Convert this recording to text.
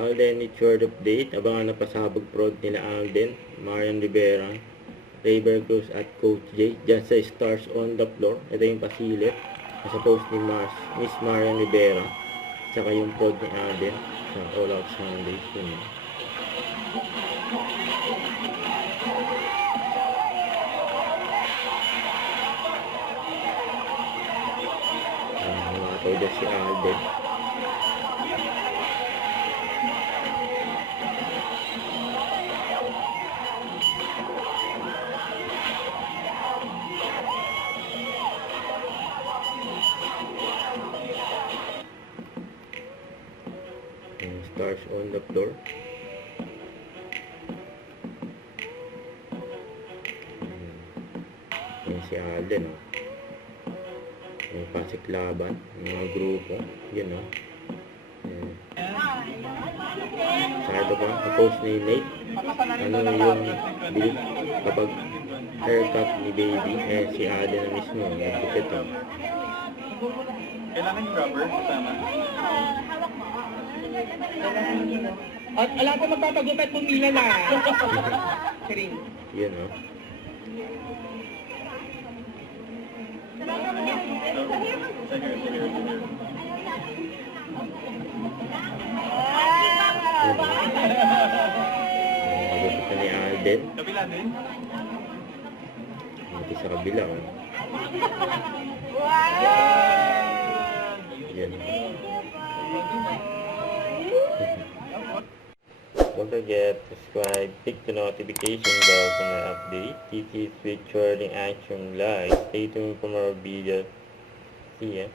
Alden with short update. Abangan na pasabog prod nila Alden, Marian Rivera, Raver Cruz at Coach J. Just sa stars on the floor. Ito yung pasilip. Sa post ni Miss Marian Rivera. Saka yung prod ni Alden sa All Out Sundays. Yun. Nakataw dyan si Alden. Stars on the floor. Yan si Alden, oh. May pasiklaban, mga grupo. Yun, oh. Sa ito pa, post ni Nate. Ano yung bilik kapag haircut ni baby? Si Alden na mismo. Nagpupit, oh. Kailangan yung rubber kasama? At alam ko magpapagupat pumila na. Kering. Yun, oh. Magupit na ni Alden. Kabila din? Mati sa kabila, oh. Yan. Don't forget to subscribe, click the notification bell for my update. This is with Trending Action Live. Stay tuned for more videos. See ya.